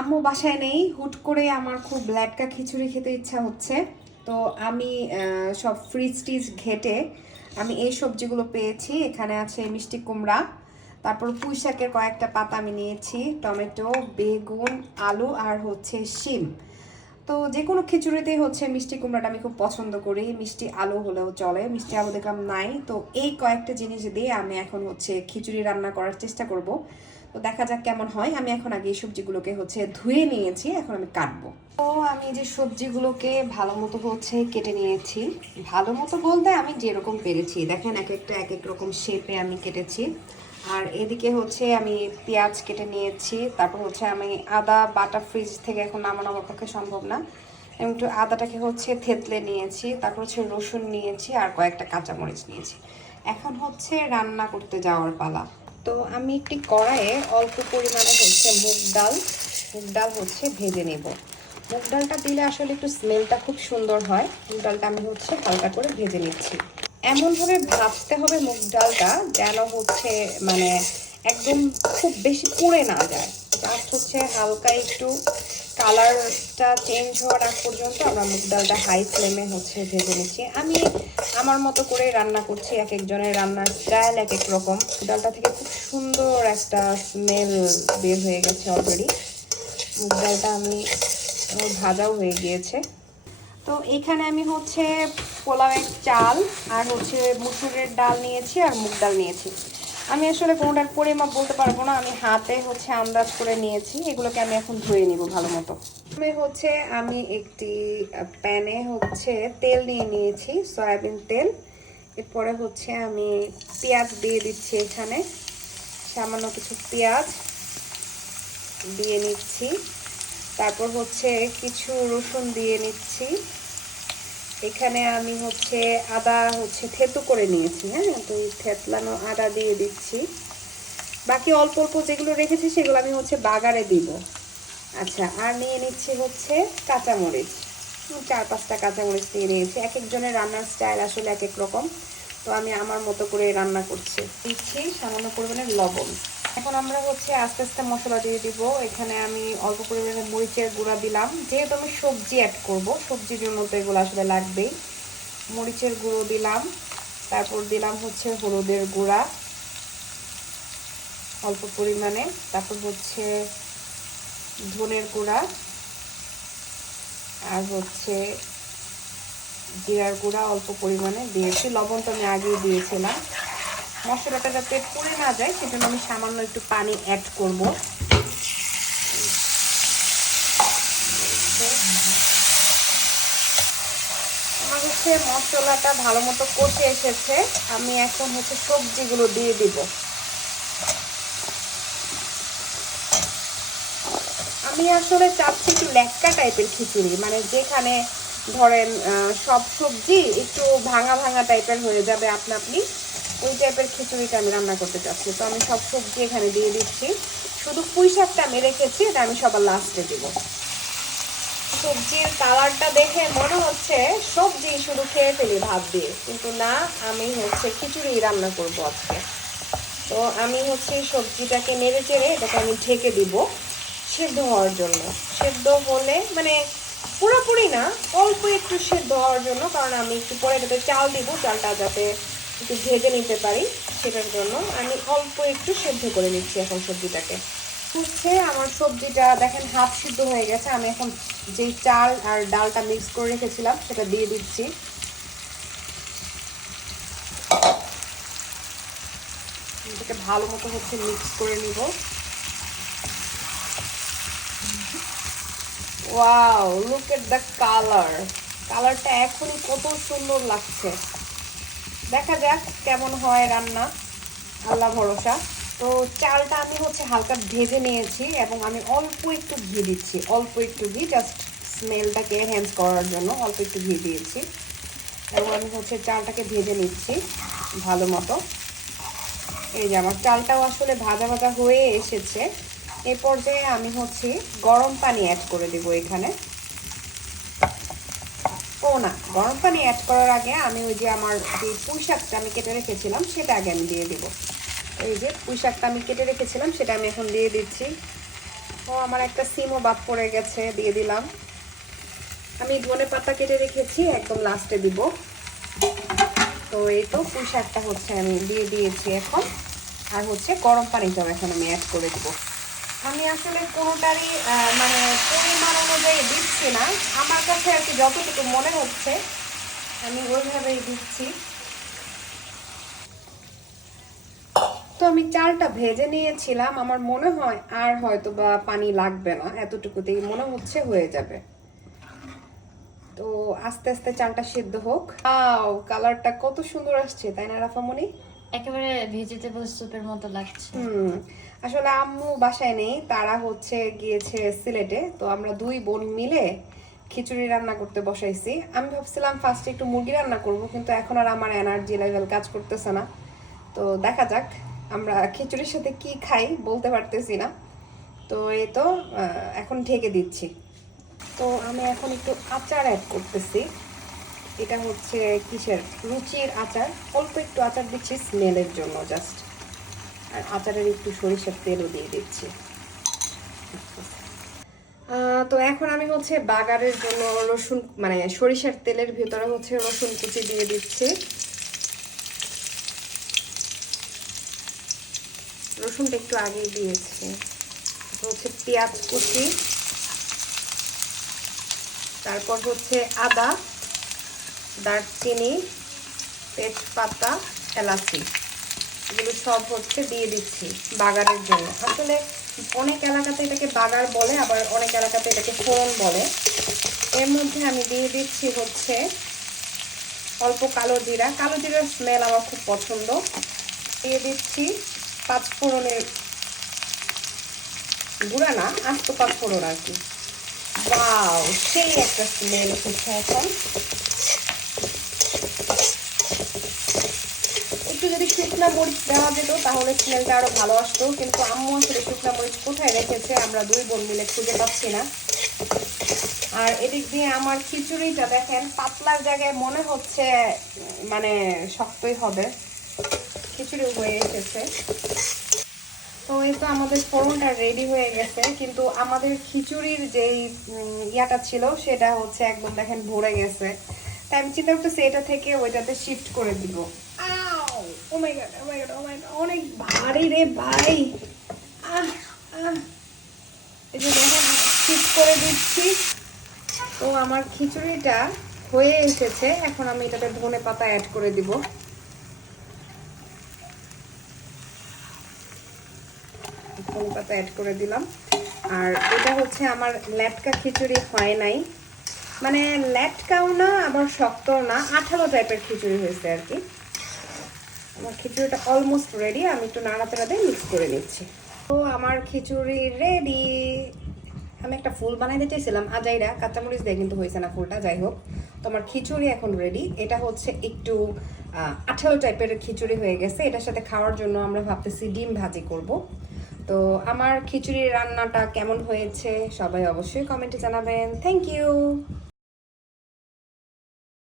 আম্মু বাসায় নেই, হুট করে আমার খুব ল্যাটকা খিচুড়ি খেতে ইচ্ছা হচ্ছে। তো আমি সব ফ্রিজ টিজ ঘেটে আমি এই সবজিগুলো পেয়েছি। এখানে আছে মিষ্টি কুমড়া, তারপর পুঁই শাকের কয়েকটা পাতা আমি নিয়েছি, টমেটো, বেগুন, আলু আর হচ্ছে শিম। তো যে কোনো খিচুড়িতেই হচ্ছে মিষ্টি কুমড়াটা আমি খুব পছন্দ করি, মিষ্টি আলু হলেও চলে, মিষ্টি আলু দেখলাম নাই। তো এই কয়েকটা জিনিস দিয়ে আমি এখন হচ্ছে খিচুড়ি রান্না করার চেষ্টা করব। তো দেখা যাক কেমন হয়। আমি এখন আগে এই সবজিগুলোকে হচ্ছে ধুয়ে নিয়েছি, এখন আমি কাটবো। তো আমি যে সবজিগুলোকে ভালো মতো হচ্ছে কেটে নিয়েছি। ভালো মতো বলতে আমি যেরকম পেরেছি, দেখেন এক একটা এক এক রকম শেপে আমি কেটেছি। আর এদিকে হচ্ছে আমি পেঁয়াজ কেটে নিয়েছি, তারপর হচ্ছে আমি আদা বাটা ফ্রিজ থেকে এখন নামানো আমার পক্ষে সম্ভব না, আমি একটু আদাটাকে হচ্ছে থেতলে নিয়েছি, তারপর হচ্ছে রসুন নিয়েছি আর কয়েকটা কাঁচামরিচ নিয়েছি। এখন হচ্ছে রান্না করতে যাওয়ার পালা। তো আমি একটি কড়াইয়ে অল্প পরিমাণে হচ্ছে মুগ ডাল হচ্ছে ভেজে নেব। মুগ ডালটা দিলে আসলে একটু স্মেলটা খুব সুন্দর হয়। মুগ ডালটা আমি হচ্ছে হালকা করে ভেজে নিচ্ছি। এমনভাবে ভাজতে হবে মুগ ডালটা যেন হচ্ছে মানে একদম খুব বেশি পুড়ে না যায়, জাস্ট হচ্ছে হালকা একটু কালারটা চেঞ্জ হওয়ার আগ পর্যন্ত আমরা মুগ ডালটা হাই ফ্লেমে হচ্ছে ভেজে নিচ্ছি। আমি আমার মতো করে রান্না করছি, এক একজনের রান্নার স্টাইল এক এক রকম। ডালটা থেকে খুব সুন্দর একটা স্মেল বের হয়ে গেছে অলরেডি। মুগ ডালটা আমি ভাজাও হয়ে গিয়েছে। তো এইখানে আমি হচ্ছে পোলাওয়ের চাল আর হচ্ছে মুসুরের ডাল নিয়েছি আর মুগ ডাল নিয়েছি। আমি আসলে কোনোটার পরিমাপ বলতে পারবো না, আমি হাতে হচ্ছে আন্দাজ করে নিয়েছি। এগুলোকে আমি এখন ধুয়ে নিব ভালো মতো। আমি একটি প্যানে হচ্ছে তেল নিয়ে নিয়েছি, সয়াবিন তেল। এরপরে হচ্ছে আমি পেঁয়াজ দিয়ে দিচ্ছি, এখানে সামান্য কিছু পেঁয়াজ দিয়ে নিচ্ছি। তারপর হচ্ছে কিছু রসুন দিয়ে নিচ্ছি। এখানে আমি হচ্ছে আদা হচ্ছে থেতো করে নিয়েছি, হ্যাঁ, তো থেতলানো আদা দিয়ে দিচ্ছি। বাকি অল্প অল্প যেগুলো রেখেছি সেগুলো আমি হচ্ছে বাগারে দিব। আচ্ছা, আর নিয়ে নিচ্ছি হচ্ছে কাঁচামরিচ, 4-5টা কাঁচামরিচ নিয়ে নিয়েছি। এক একজনের রান্নার স্টাইল আসলে এক এক রকম, তো আমি আমার মতো করে রান্না করছি। দিচ্ছি সামান্য পরিমাণে লবণ। এখন আমরা হচ্ছে আস্তে আস্তে মশলা দিয়ে দিব। এখানে আমি অল্প পরিমাণে মরিচের গুঁড়া দিলাম, যেহেতু আমি সবজি অ্যাড করব, সবজির জন্য তো এগুলো আসলে লাগবেই। মরিচের গুঁড়ো দিলাম, তারপর দিলাম হচ্ছে হলুদের গুঁড়া অল্প পরিমাণে, তারপর হচ্ছে ধনের গুঁড়া আর হচ্ছে জিরার গুঁড়া অল্প পরিমাণে দিয়েছি। লবণ তো আমি আগেই দিয়েছিলাম। মশলাটা যাতে পুড়ে না যায় সেজন্য আমি সামান্য একটু পানি অ্যাড করব। আমার হচ্ছে মশলাটা ভালো মতো কষে এসেছে, আমি এখন হচ্ছে সবজিগুলো দিয়ে দিব। আমি আসলে চাচ্ছি একটু লেটকা টাইপের খিচুড়ি, মানে যেখানে ধরেন সব সবজি একটু ভাঙা ভাঙা টাইপের হয়ে যাবে আপনা আপনি, ওই টাইপের খিচুড়িটা আমি রান্না করতে চাচ্ছি। তো আমি সব সবজি এখানে দিয়ে দিচ্ছি, শুধু পুঁই শাকটা আমি রেখেছি, এটা আমি সবার লাস্টে দিব। সবজির কালারটা দেখে মনে হচ্ছে সবজি শুধু খেয়ে ফেলি ভাত দিয়ে, কিন্তু না, আমি হচ্ছে খিচুড়ি রান্না করব আজকে। তো আমি হচ্ছে সবজিটাকে নেড়ে চেড়ে এটাকে আমি ঢেকে দিব সেদ্ধ হওয়ার জন্য। সেদ্ধ হলে মানে পুরোপুরি না, অল্প একটু সেদ্ধ হওয়ার জন্য, কারণ আমি একটু পরে এটাতে চাল দিব, চালটা যাতে একটু ভেজে নিতে পারি সেটার জন্য আমি অল্প একটু সেদ্ধ করে নিচ্ছি এখন সবজিটাকে। হচ্ছে আমার সবজিটা দেখেন হাফ সিদ্ধ হয়ে গেছে। আমি এখন যে চাল আর ডালটা মিক্স করে রেখেছিলাম সেটা দিয়ে দিচ্ছি। এটাকে ভালো মতো হচ্ছে মিক্স করে নিব। Wow, look at the colour. কালারটা এখনই কত সুন্দর লাগছে। দেখা যাক কেমন হয় রান্না, আল্লাহ ভরসা। তো চালটা আমি হচ্ছে হালকা ভেজে নিয়েছি এবং আমি অল্প একটু ঘি দিচ্ছি, অল্প একটু ঘি, জাস্ট স্মেলটাকে এনহ্যান্স করার জন্য অল্প একটু ঘি দিয়েছি। এবং আমি হচ্ছে চালটাকে ভেজে নিচ্ছি ভালো মতো। এই যে আমার চালটাও আসলে ভাজা ভাজা হয়ে এসেছে। এই পর্যায়ে আমি হচ্ছে গরম পানি অ্যাড করে দেবো এখানে। ও না, গরম পানি অ্যাড করার আগে আমি ওই যে আমার যে পুঁই শাকটা আমি কেটে রেখেছিলাম সেটা আগে আমি দিয়ে দিব। এই যে পুঁই শাকটা আমি কেটে রেখেছিলাম সেটা আমি এখন দিয়ে দিচ্ছি। ও আমার একটা সিমও বাদ পড়ে গেছে, দিয়ে দিলাম। আমি ধনে পাতা কেটে রেখেছি, একদম লাস্টে দিব। তো এই তো পুঁই শাকটা হচ্ছে আমি দিয়ে দিয়েছি এখন। আর হচ্ছে গরম পানিটাও এখন আমি অ্যাড করে দিব। আমি আসলে কোনোটারই মানে পরিমাণ অনুযায়ী দিচ্ছি না, আমার কাছে আর কি যতটুকু মনে হচ্ছে আমি ওইভাবেই দিচ্ছি। তো আমি চালটা ভেজে নিয়েছিলাম, আমার মনে হয় আর হয়তো বা পানি লাগবে না, এতটুকুতেই মনে হচ্ছে হয়ে যাবে। তো আস্তে আস্তে চালটা সিদ্ধ হোক। আও কালারটা কত সুন্দর আসছে, তাই না রাফামণি? একেবারে ভেজিটেবল স্যুপের মতো লাগছে। আসলে আম্মু বাসায় নেই, তারা হচ্ছে গিয়েছে সিলেটে। তো আমরা দুই বোন মিলে খিচুড়ি রান্না করতে বসাইছি। আমি ভাবছিলাম ফার্স্টে একটু মুরগি রান্না করব, কিন্তু এখন আর আমার এনার্জি লেভেল কাজ করতেছে না। তো দেখা যাক আমরা খিচুড়ির সাথে কি খাই, বলতে পারতেছি না। তো এই তো এখন ঢেকে দিচ্ছি। তো আমি এখন একটু আচার অ্যাড করতেছি। এটা হচ্ছে কিসের, রুচির আচার। অল্প একটু আচার দিচ্ছি স্মেলের জন্য জাস্ট। আর আচারের একটু সরিষার তেলও দিয়ে দিচ্ছি। তো এখন আমি হচ্ছে বাগারের জন্য রসুন, মানে সরিষার তেলের ভিতরে হচ্ছে রসুন কুচি দিয়ে দিচ্ছি। রসুনটা একটু আগেই দিয়েছি। হচ্ছে পেঁয়াজ কুচি, তারপর হচ্ছে আদা, দারচিনি, তেজপাতা, এলাচি, এগুলো সব হচ্ছে দিয়ে দিচ্ছি বাগারের জন্য। আসলে অনেক এলাকাতে এটাকে বাগার বলে, আবার অনেক এলাকাতে এটাকে ফোড়ন বলে। এর মধ্যে আমি দিয়ে দিচ্ছি হচ্ছে অল্প কালো জিরা। কালো জিরার স্মেল আমার খুব পছন্দ। দিয়ে দিচ্ছি পাঁচফোড়নের গুঁড়া না, আস্ত পাঁচফোড়ন আর কি। ওয়াও, সেই একটা স্মেল হচ্ছে এখন। একটু যদি শুকনা মরিচ দেওয়া যেত তাহলে স্মেলটা আরো ভালো আসতো, কিন্তু আম্মু আসলে শুকনা মরিচ কোথায় রেখেছে আমরা দুই বোন মিলে খুঁজে পাচ্ছি না। আর এদিক দিয়ে আমার খিচুড়িটা দেখেন, পাতলার জায়গায় মনে হচ্ছে মানে শক্তই হবে। খিচুড়ি হয়ে এসেছে। তো এই তো আমাদের ফোড়নটা রেডি হয়ে গেছে, কিন্তু আমাদের খিচুড়ির যেই ইয়াটা ছিল সেটা হচ্ছে একদম দেখেন ভরে গেছে। তাই আমি চিন্তা করতেছি এটা থেকে ওইটাতে শিফট করে দিব। ও মাই গড, ও মাই গড, ও মাই গড, অনেক ভারী রে ভাই। এই যে দেখেন শিফট করে দিচ্ছি। তো আমার খিচুড়িটা হয়ে এসেছে, এখন আমি এটাতে ধনে পাতা অ্যাড করে দিব। ধনে পাতা অ্যাড করে দিলাম। আর এটা হচ্ছে আমার লেটকা খিচুড়ি হয় নাই, মানে লেটকাও না আবার শক্তও না, আঠালো টাইপের খিচুড়ি হয়েছে আর কি। আমার খিচুড়িটা অলমোস্ট রেডি, আমি একটু নাড়াচাড়া দিয়ে মিক্স করে নিচ্ছি। তো আমার খিচুড়ি রেডি। আমি একটা ফুল বানাইতে চাইছিলাম আজাইরা, কাঁচামরিচ দিয়ে, কিন্তু হয়েছে না ফুলটা। যাই হোক, তো আমার খিচুড়ি এখন রেডি। এটা হচ্ছে একটু আঠালো টাইপের খিচুড়ি হয়ে গেছে। এটার সাথে খাওয়ার জন্য আমরা ভাবতেছি ডিম ভাজি করব। তো আমার খিচুড়ির রান্নাটা কেমন হয়েছে সবাই অবশ্যই কমেন্টে জানাবেন। Thank you.